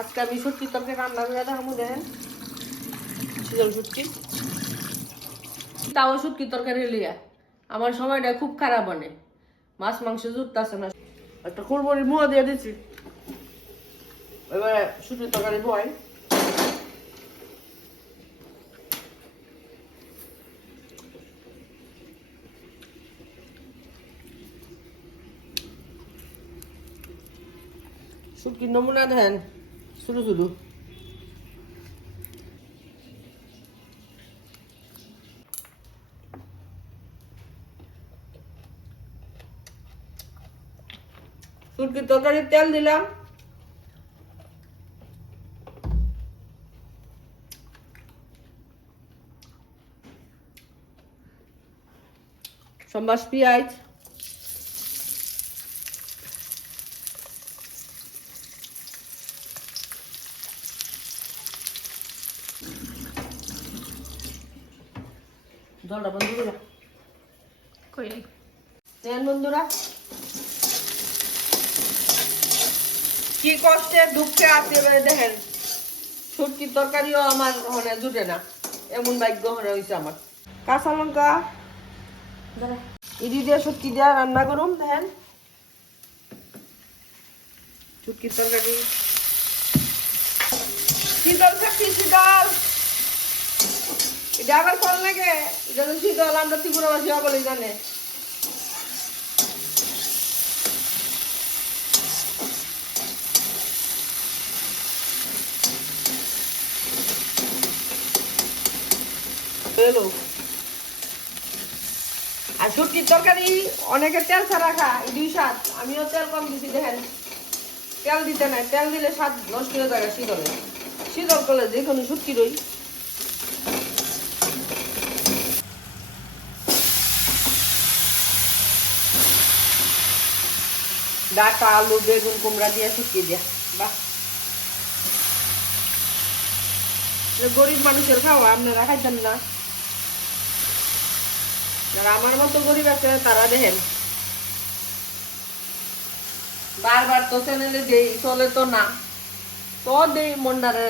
আজকে আমি শুটকির তরকারি রান্না করে দেখাবো। দেখেন শীতল শুটকি, তাও শুটকির তরকারি লিয়া আমার সময়টা খুব খারাপ আনে, মাছ মাংস জুটতেছে না। একটা কুরবানির মুয়া দিয়ে দিচ্ছি, এবারে শুটকির তরকারি বয়। শুটকির নমুনা দেখেন, ছোট ছোট। শুটকির তরকারি তেল দিলাম, সম্বাস পেঁয়াজ, জলটা বন্ধ করে দেখেন বন্ধুরা কি কষ্টে দুঃখে আছে। এবারে দেখেন শুটকির তরকারিও আমার মানে জুটে না, এমন ভাগ্য হয়েছে আমার। কাঁচা লঙ্কা ইডি দিয়ে শুটকি দিয়ে রান্না করুন। দেখেন শুটকির তরকারি শীতল থাকছি, শীতল এটা আবার ফল লাগে, এটা তো শীতল আমরা ত্রিপুরাবাসী বলে জানে। আর শুটকির তরকারি অনেকে তেল ছাড়া খায়, দুই স্বাদ, আমিও তেল কম দিছি। দেখেন তেল দিতে নাই, তেল দিলে স্বাদ নষ্ট হয়ে যায়। শীতলে শীতল করলে যে কোনো শুটকি রই। ডাটা আলু বেগুন কুমড়া দিয়ে শুটকি দিয়া, বাহ গরিব মানুষের খাওয়া, আপনারা খাইতেন না? যারা আমার মতো গরিব আছে তারা দেখেন বারবার তো চ্যানেলে দেই, চলে তো না, তো দেই মন্ডারে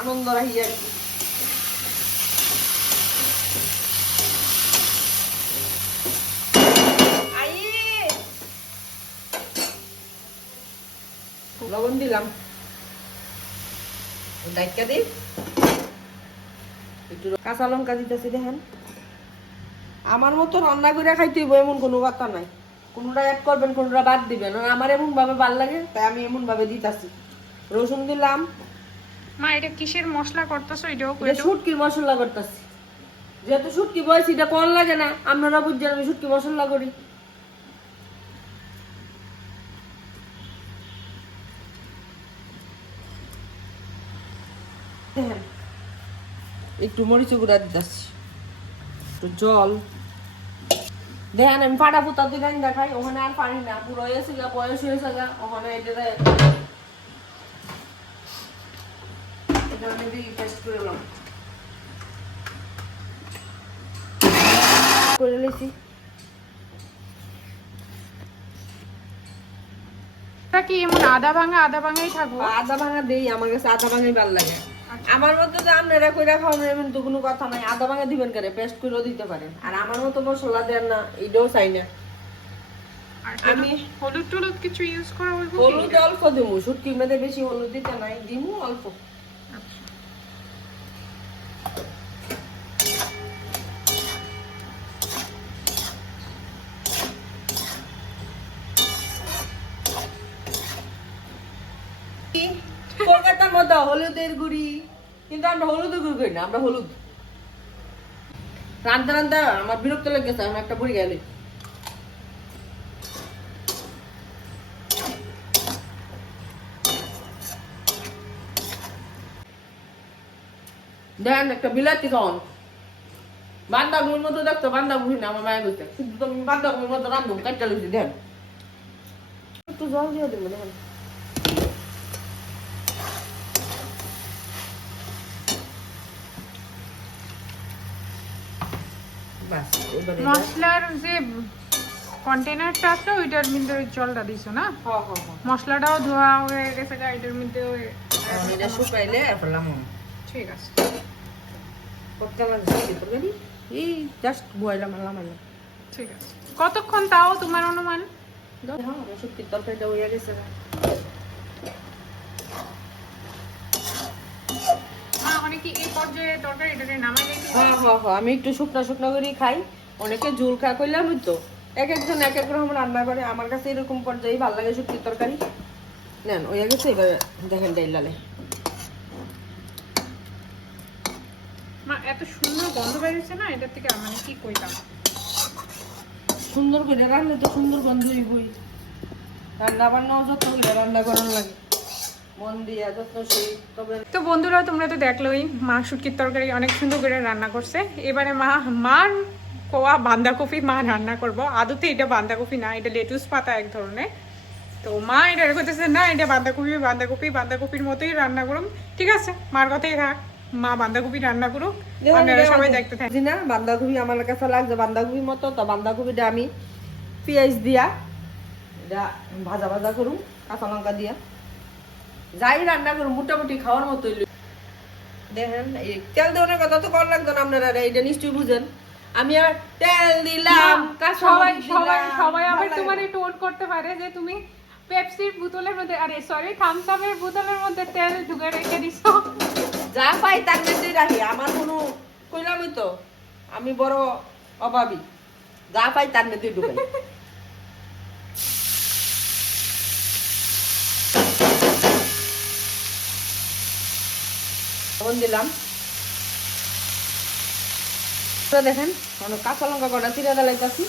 আনন্দ রাখি আর কি। লবণ দিলাম, ডাইকা দিই, একটু কাঁচা লঙ্কা দিতেছি। দেখেন আমার মতো রান্না করে খাইতে হইব এমন কোনো কথা নাই, কোনটা অ্যাড করবেন কোনটা বাদ দিবেন। আমার এমন ভাবে ভাল লাগে তাই আমি এমন ভাবে দিতাছি। রসুন দিলাম। মা এটা কিসের মশলা করতেছো? এটাও শুটকির মশলা করতেছি, যেহেতু শুটকি বয়সী এটা কল লাগে না, আপনারা বুঝছেন আমি শুটকি মশলা করি। একটু মরিচ গুঁড়া দিতেছি, একটু জল। দেখেন আমি ফাটা ফুটা তুই গান দেখাই, ওখানে আর পারি না, পুরো হয়েছে গা, বয়স হয়েছে গা, ওখানে এটা পেস্ট করে এলাম করে লেছি। কি এমন আদা ভাঙাই থাকবো? আদা ভাঙা দেই, আমার কাছে আদা ভাঙাই ভালো লাগে। আমার মতো যে আপনারা কইরা খাওয়ান এমন তো কোনো কথা নাই, আদা ভাঙা দিবেন কেন, পেস্ট করেও দিতে পারেন। আর আমার মতো মশলা দেন না, এটাও চাই না আমি। হলুদ টলুদ কিছু ইউজ করা হইব? হলুদ অল্প দিমু, শুটকির মধ্যে বেশি হলুদ দিতে নাই, দিমু অল্প। কলকাতার মতো হলুদের গুড়ি, কিন্তু আমরা হলুদের গুড়ি করি না, আমরা হলুদ রান্না রান্না আমার বিরক্ত লেগেছে, আমি একটা বুড়ি গেলে। দেখেন একটা বিলাতি খাওয়ান, বান্ধাকপির মতো দেখতো, বান্ধাকপি না আমার মায়ের কইছে, শুধু তুমি বান্ধাকপির মতো রান্ধুম কাটটা লইছি। দেখেন একটু জল দিয়ে দেবো। দেখেন মশলার যে কন্টেনারটা আছে ওইটার মধ্যে জলটা দিছো না? মশলাটাও ধোয়া হয়ে গেছে, এটার মধ্যে এখন এটা শুকাইলে ফেললাম ঠিক আছে। করতে লাগছে কি তরকারি এই জাস্ট বয়লাম আনলাম ঠিক আছে, কতক্ষণ তাও তোমার অনুমান? হ্যাঁ আমার শুক্তির তরকারিটা হয়ে গেছে না মা অনেকে এই পর্যায়ে তরকারিটাকে নামাই দেয় কি? হ্যাঁ হ্যাঁ হ্যাঁ আমি একটু শুকনা শুকনা করেই খাই অনেকে ঝোল খা করলাম তো এক একজন এক এক রকম রান্না করে আমার কাছে এরকম পর্যায়ে ভালো লাগে শুক্তির তরকারি নেন হয়ে গেছে এবার দেখেন ডাইল ডালে মা এত সুন্দর গন্ধ বেরিয়েছে না এটার থেকে, মানে কি কইতাম। সুন্দর করে রান্না তো সুন্দর গন্ধই বই রান্না বান্নাও যত করে রান্না করার লাগে মন দিয়া যত্নশীল তবে তো বন্ধুরা তোমরা তো দেখলোই মা শুটকির তরকারি অনেক সুন্দর করে রান্না করছে। এবারে মার কোয়া বাঁধাকপি মা রান্না করবো। আদতে এটা বাঁধাকপি না, এটা লেটুস পাতা এক ধরনের। তো মা এটা করতেছে না এটা বাঁধাকপির মতোই রান্না করুন। ঠিক আছে, মার কথাই থাক, মা বাঁধাকপি রান্না করুক, আপনারা সবাই দেখতে থাকেন। না বাঁধাকপি আমার কাছে লাগছে বাঁধাকপির মতো তো বাঁধাকপিটা আমি পেঁয়াজ দিয়া এটা ভাজা ভাজা করুন কাঁচা লঙ্কা দিয়া যাই রান্না করুন মোটামুটি খাওয়ার মতোই দেখেন এই তেল দেওয়ার কথা তো কর লাগতো না আপনারা এটা নিশ্চয়ই বুঝেন আমি আর তেল দিলাম সবাই সবাই সবাই আবার তোমারে টোন করতে পারে যে তুমি পেপসির বোতলের মধ্যে, আরে সরি থামস আপের বোতলের মধ্যে তেল ঢুকে রেখে দিছো। যা পাই তার মধ্যেই রাখি আমার কোনো কইলামই তো আমি বড় অভাবী যা পাই তার মধ্যেই ঢুকাই লবণ দিলাম দেখেন অনেক কাঁচা লঙ্কা কটা চিরা দালাইতেছি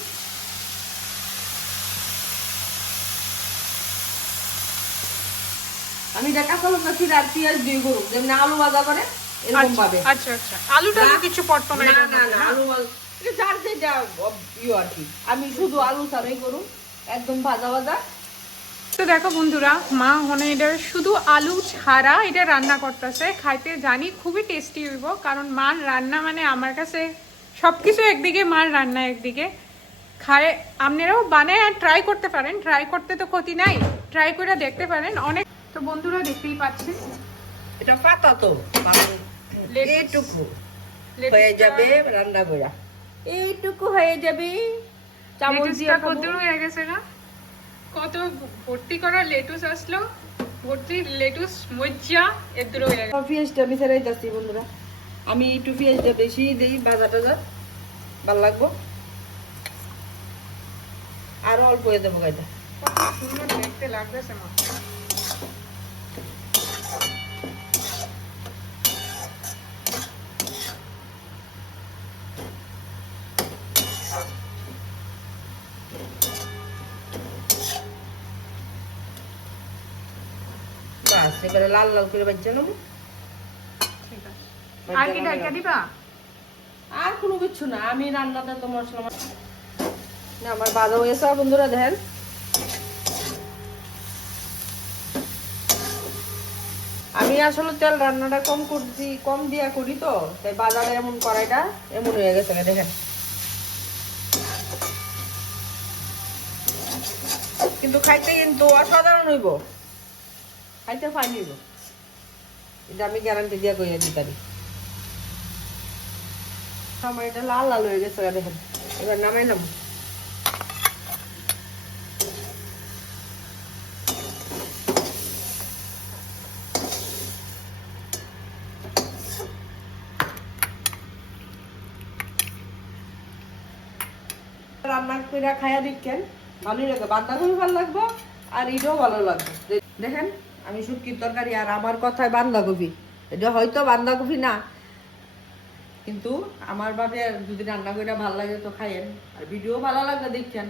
আমি এটা কাঁচা লঙ্কা চিরা আর পেঁয়াজ দিয়ে করুন যেমনি আলু ভাজা করে এরকম ভাবে আচ্ছা আচ্ছা, আলুটা তো কিছু পড়তো না এটার মধ্যে, না? আলু এটা যার যেটা ইয়ে আর কি আমি শুধু আলু ছাড়াই করুন একদম ভাজা ভাজা। তো দেখো বন্ধুরা মা হনে এটা শুধু আলু ছাড়া এটা রান্না করতেছে, খাইতে জানি খুবই টেস্টি হইব, কারণ মার রান্না মানে আমার কাছে সবকিছু একদিকে, মার রান্না একদিকে। খায় আপনারাও বানায় আর ট্রাই করতে পারেন, ট্রাই করতে তো ক্ষতি নাই, ট্রাই করে দেখতে পারেন অনেক। তো বন্ধুরা দেখতেই পাচ্ছেন এটা পাতা তো এইটুকু হয়ে যাবে রান্না করা এইটুকু হয়ে যাবে চামচ দিয়ে খাবো। কত হয়ে গেছে না, কত ভর্তি করা লেটুস আসলো, ভর্তি লেটুস মজ্জা এদুরো হয়ে গেছে। পেঁয়াজটা আমি ছেড়াই যাচ্ছি বন্ধুরা, আমি একটু পেঁয়াজটা বেশি দিই ভাজা টাজা ভাল লাগবো আরো অল্প হয়ে দেবো গাইটা কত সুন্দর দেখতে লাগতেছে মা। বাস এবারে লাল লাল করে বাজ্যা নেবো ঠিক আছে, আর কি ঢাকা দিবা? আর কোনো কিছু না আমি রান্নাটা তো মশলা না আমার বাজা হয়েছে বন্ধুরা দেখেন আমি আসলে তেল রান্নাটা কম করছি কম দিয়া করি তো তাই বাজারে এমন কড়াইটা এমন হয়ে গেছে দেখেন কিন্তু খাইতে কিন্তু অসাধারণ হইব খাইতে ফাইন হইব এটা আমি গ্যারান্টি দিয়া কইয়া দিতে পারি আমার এটা লাল লাল হয়ে গেছে দেখেন এবার নামাইলাম রান্না করে খাইয়া দেখেন ভালোই লাগবে বাঁধাকপি ভালো লাগবে আর এটাও ভালো লাগবে দেখেন আমি শুটকির তরকারি আর আমার কথায় বাঁধাকপি এটা হয়তো বাঁধাকপি না কিন্তু আমার ভাবে যদি রান্না করে ভালো লাগে তো খাইয়েন আর ভিডিও ভালো লাগবে দেখছেন